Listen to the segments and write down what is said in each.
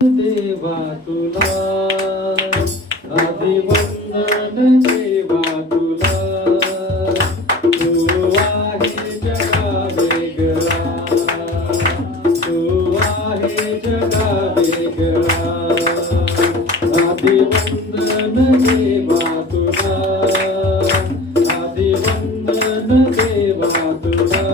देवा तुला अभिवंदन देवा तुला तू आहे जगा वेगळा तू आहे जगा वेगळा अभिवंदन देवा तुला अभिवंदन देवा तुला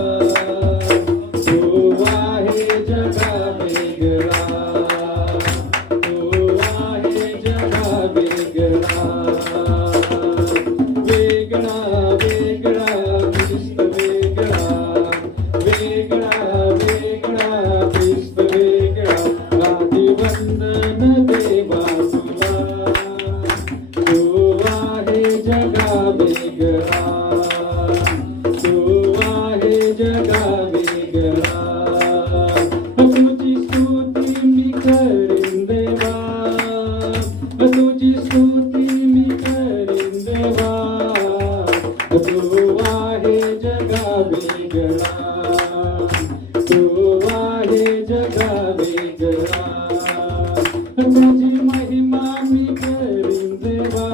तू आहे जगा वेगळा तुझी महिमा मी करीन देवा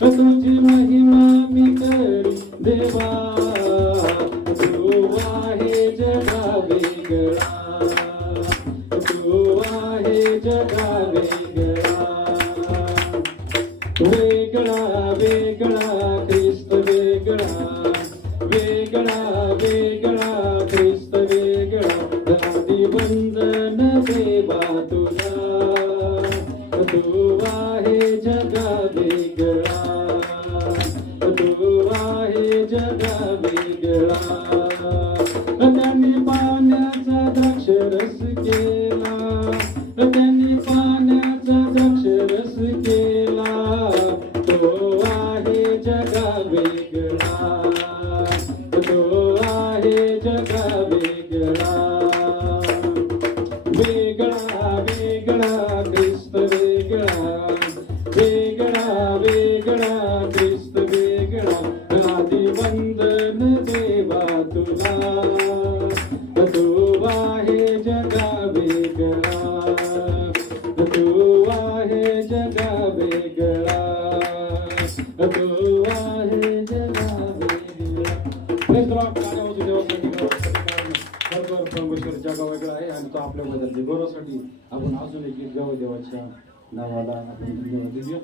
तुझी महिमा मी करीन देवा तू आहे जगा वेगळा तू आहे जगा वेगळा वेगळा वेगळा ख्रिस्त वेगळा वेगळा वेगळा ख्रिस्त वेगळा वंदन देवा तुला तू आहे जगा वेगळा तू आहे जगा वेगळा त्यांनी पाण्याचा द्राक्षरस केला त्यांनी पाण्याचा द्राक्षरस केला तो आहे जगा वेगळा तो आहे जगा वेगळा वेगळा वेगळा ख्रिस्त वेगळा वेगळा वेगळा ख्रिस्त वेगळा आदिवंदन देवा तुला तू आहे जगा वेगळा तू आहे जगा वेगळा तू आहे जगा वेगळा परमेश्वर जगा वेगळा आहे आणि तो आपल्या बदलते गौरवासाठी आपण अजून एक गीत गावं देवाच्या नावाला आपण धन्यवाद देऊया.